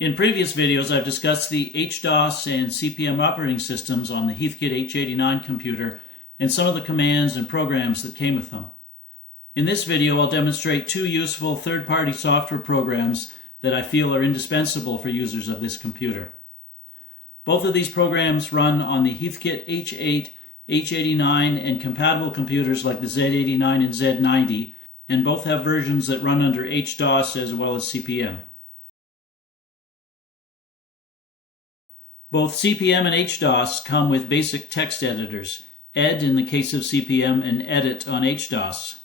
In previous videos, I've discussed the HDOS and CP/M operating systems on the Heathkit H89 computer and some of the commands and programs that came with them. In this video, I'll demonstrate two useful third-party software programs that I feel are indispensable for users of this computer. Both of these programs run on the Heathkit H8, H89, and compatible computers like the Z89 and Z90, and both have versions that run under HDOS as well as CP/M. Both CP/M and HDOS come with basic text editors, ed in the case of CP/M and edit on HDOS.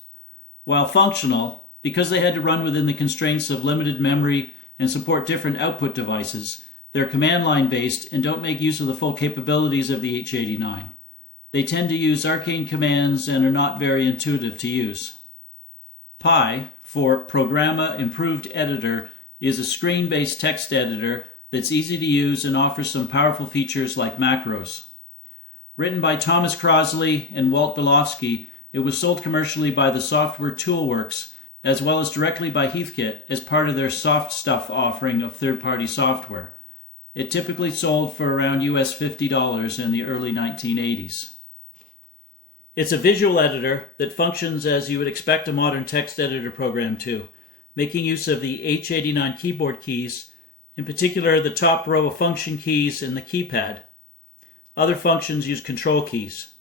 While functional, because they had to run within the constraints of limited memory and support different output devices, they're command line based and don't make use of the full capabilities of the H89. They tend to use arcane commands and are not very intuitive to use. Pi, for Programma Improved Editor, is a screen-based text editor that's easy to use and offers some powerful features like macros. Written by Thomas Crosley and Walt Belofsky, it was sold commercially by the Software Toolworks as well as directly by Heathkit as part of their Soft Stuff offering of third-party software. It typically sold for around US $50 in the early 1980s. It's a visual editor that functions as you would expect a modern text editor program to, making use of the H89 keyboard keys, in particular the top row of function keys and the keypad. Other functions use control keys.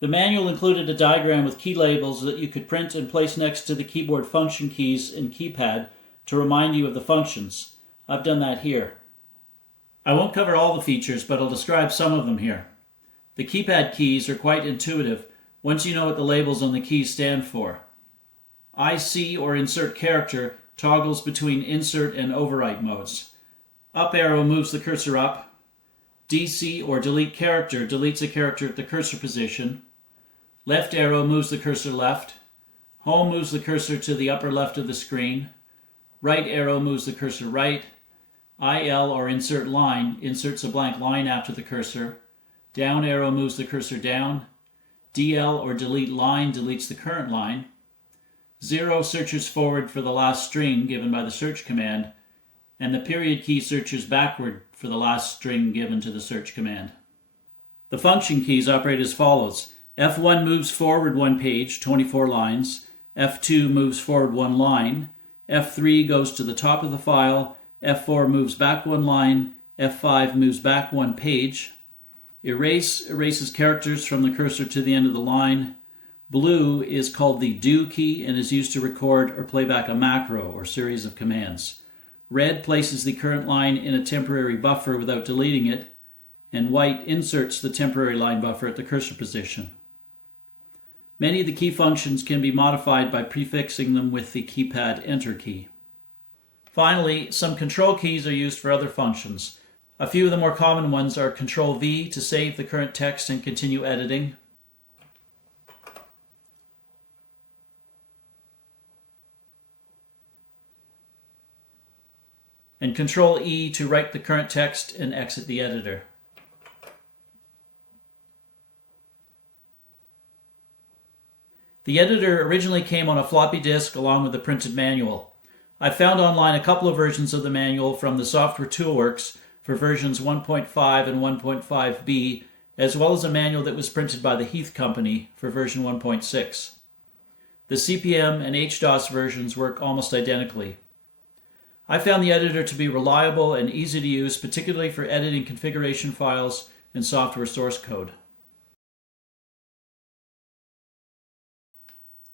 The manual included a diagram with key labels that you could print and place next to the keyboard function keys and keypad to remind you of the functions. I've done that here. I won't cover all the features, but I'll describe some of them here. The keypad keys are quite intuitive once you know what the labels on the keys stand for. IC or insert character toggles between insert and overwrite modes. Up arrow moves the cursor up. DC or delete character deletes a character at the cursor position. Left arrow moves the cursor left. Home moves the cursor to the upper left of the screen. Right arrow moves the cursor right. IL or insert line inserts a blank line after the cursor. Down arrow moves the cursor down. DL or delete line deletes the current line. 0 searches forward for the last string given by the search command, and the period key searches backward for the last string given to the search command. The function keys operate as follows. F1 moves forward one page, 24 lines. F2 moves forward one line. F3 goes to the top of the file. F4 moves back one line. F5 moves back one page. Erase erases characters from the cursor to the end of the line. Blue is called the do key and is used to record or play back a macro or series of commands. Red places the current line in a temporary buffer without deleting it, and white inserts the temporary line buffer at the cursor position. Many of the key functions can be modified by prefixing them with the keypad enter key. Finally, some control keys are used for other functions. A few of the more common ones are Control V to save the current text and continue editing, and Control E to write the current text and exit the editor. The editor originally came on a floppy disk along with the printed manual. I found online a couple of versions of the manual from the Software Toolworks for versions 1.5 and 1.5b, as well as a manual that was printed by the Heath Company for version 1.6. The CP/M and HDOS versions work almost identically. I found the editor to be reliable and easy to use, particularly for editing configuration files and software source code.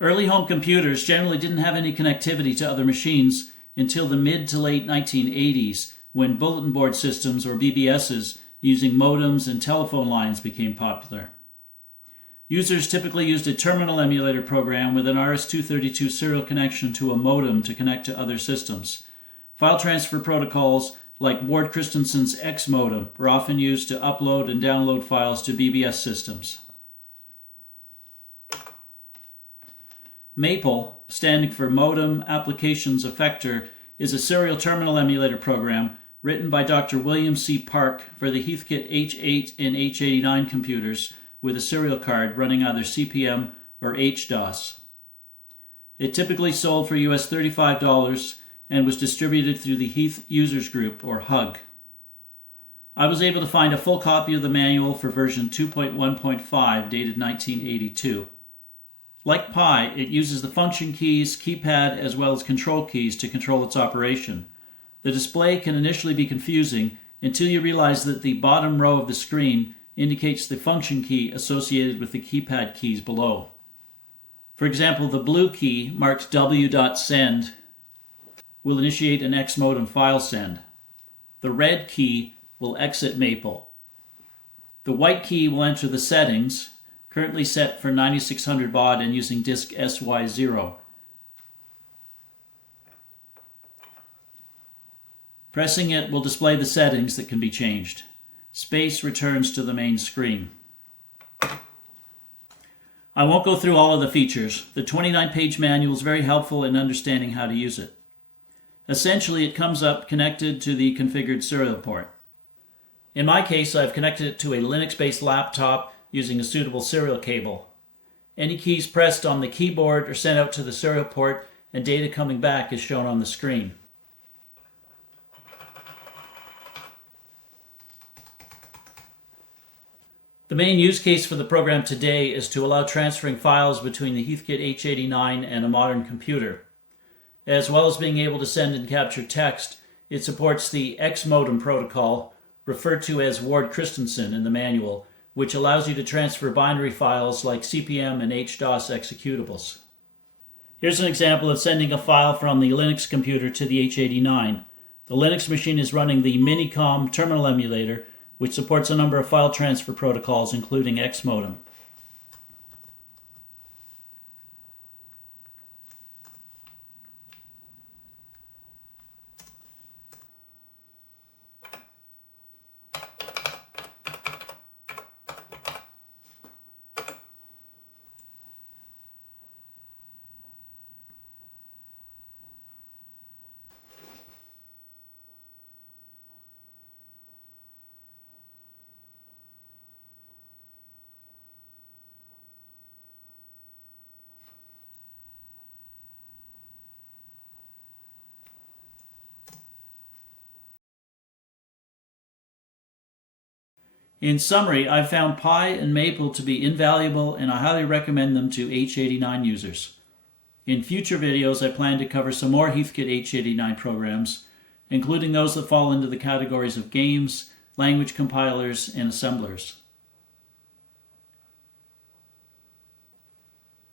Early home computers generally didn't have any connectivity to other machines until the mid to late 1980s, when bulletin board systems, or BBSs, using modems and telephone lines became popular. Users typically used a terminal emulator program with an RS-232 serial connection to a modem to connect to other systems. File transfer protocols like Ward Christensen's X modem were often used to upload and download files to BBS systems. Maple, standing for Modem Applications Effector, is a serial terminal emulator program written by Dr. William C. Park for the Heathkit H8 and H89 computers with a serial card running either CP/M or HDOS. It typically sold for US $35 and was distributed through the Heath Users Group, or HUG. I was able to find a full copy of the manual for version 2.1.5 dated 1982. Like Pi, it uses the function keys, keypad, as well as control keys to control its operation. The display can initially be confusing until you realize that the bottom row of the screen indicates the function key associated with the keypad keys below. For example, the blue key, marked W.send, will initiate an X modem file send. The red key will exit Maple. The white key will enter the settings, currently set for 9600 baud and using disk SY0. Pressing it will display the settings that can be changed. Space returns to the main screen. I won't go through all of the features. The 29-page manual is very helpful in understanding how to use it. Essentially, it comes up connected to the configured serial port. In my case, I've connected it to a Linux-based laptop using a suitable serial cable. Any keys pressed on the keyboard are sent out to the serial port, and data coming back is shown on the screen. The main use case for the program today is to allow transferring files between the Heathkit H89 and a modern computer. As well as being able to send and capture text, it supports the X modem protocol, referred to as Ward Christensen in the manual, which allows you to transfer binary files like CPM and HDOS executables. Here's an example of sending a file from the Linux computer to the H89. The Linux machine is running the Minicom terminal emulator, which supports a number of file transfer protocols, including X modem. In summary, I've found Pi and Maple to be invaluable, and I highly recommend them to H89 users. In future videos, I plan to cover some more Heathkit H89 programs, including those that fall into the categories of games, language compilers, and assemblers.